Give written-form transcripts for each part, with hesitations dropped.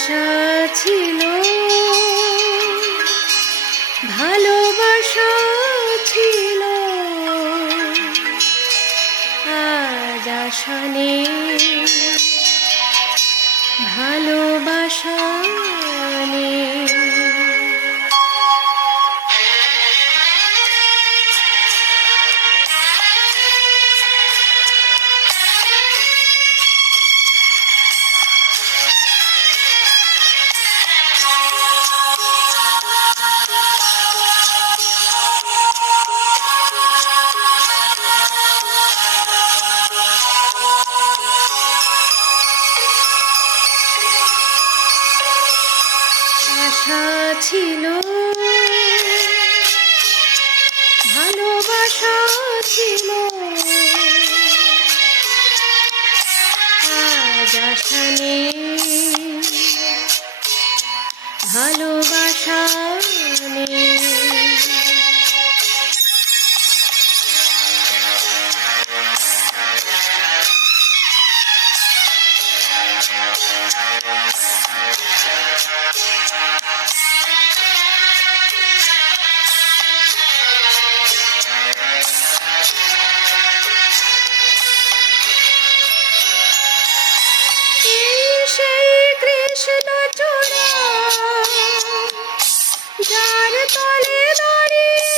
আশা ছিল, ভালোবাসা ছিল, আজ আশা নেই, ভালোবাসা নেই। আশা ছিল, ভালোবাসা ছিল, আজ আশা নেই, ভালোবাসা নেই। কৃষ্ণচূড়া যার তলে দাঁড়িয়ে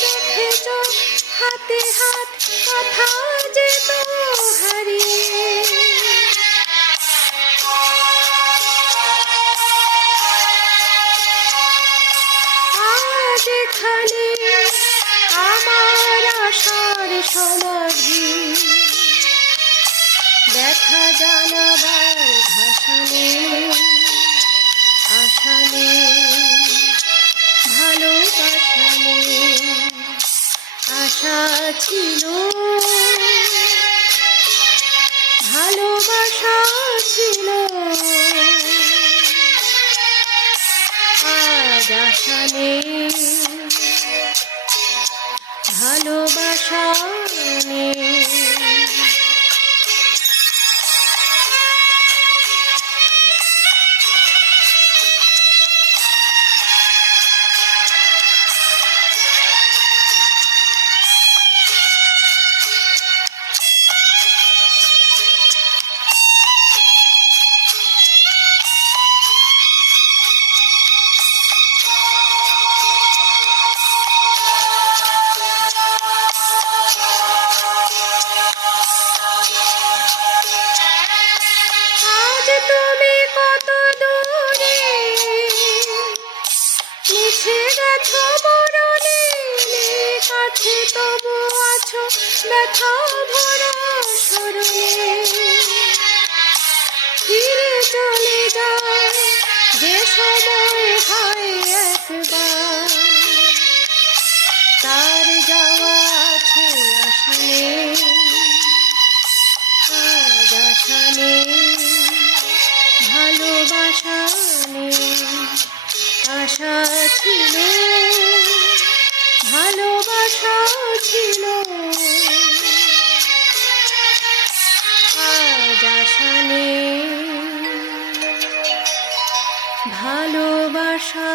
চোখে চোখ হাতে হাত কথা যেত হারিয়ে, আজ এখানে আমার আশার সমাধি, ব্যথা জানাবার ভাষা নেই, আশা নেই, ভালোবাসা নেই। আশা ছিল, ভালোবাসা ছিল, আজ আশা নেই, ভালোবাসা নেই। তুমি কত দূরে মুছে গেছো মরণে, কাছে তবু আছো ব্যথা ভরা স্মরণে। ফিরে চলে যায় যে সময় হয় একবার, তার যাওয়া আছে আশা নেই, আজ আশা নেই, ভালোবাসা নেই। আশা ছিল, ভালোবাসা ছিল, আজ আশা নেই, ভালোবাসা